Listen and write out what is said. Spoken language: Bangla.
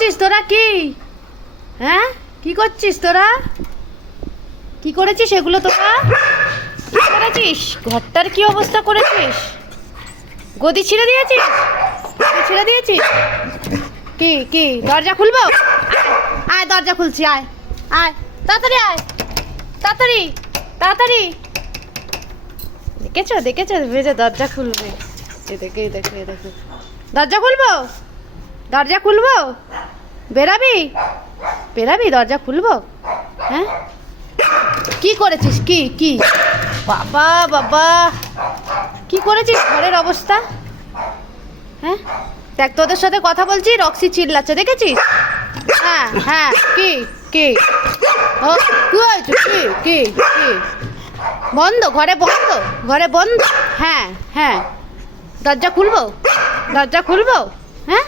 করছিস তোরা? কি হ্যাঁ, কি করছিস তোরা? কি করেছিস এগুলো তোরা? কি করেছিস? ঘরটার কি অবস্থা করেছিস? গদি ছিঁড়ে দিয়েছিস? গদি ছিঁড়ে দিয়েছিস? কি কি দরজা খুলবো? আয় দরজা খুলছি, আয় আয় তাড়াতাড়ি, আয় তাড়াতাড়ি তাড়াতাড়ি। দেখেছো দেখেছো ভেজে দরজা খুলবে। এ দেখে দেখে দেখে দরজা খুলবো, দরজা খুলবো। বেরাবি বেরাবি, দরজা খুলবো। হ্যাঁ, কি করেছিস? কি কি বাবা বাবা, কি করেছিস ঘরের অবস্থা? হ্যাঁ দেখ, তোদের সাথে কথা বলছি, রক্সি চিল্লাচ্ছে, দেখেছিস? হ্যাঁ হ্যাঁ, কি কি ও কি হয়েছে? কি কি কি বন্ধ? ঘরে বন্ধ, ঘরে বন্ধ। হ্যাঁ হ্যাঁ, দরজা খুলবো, দরজা খুলবো। হ্যাঁ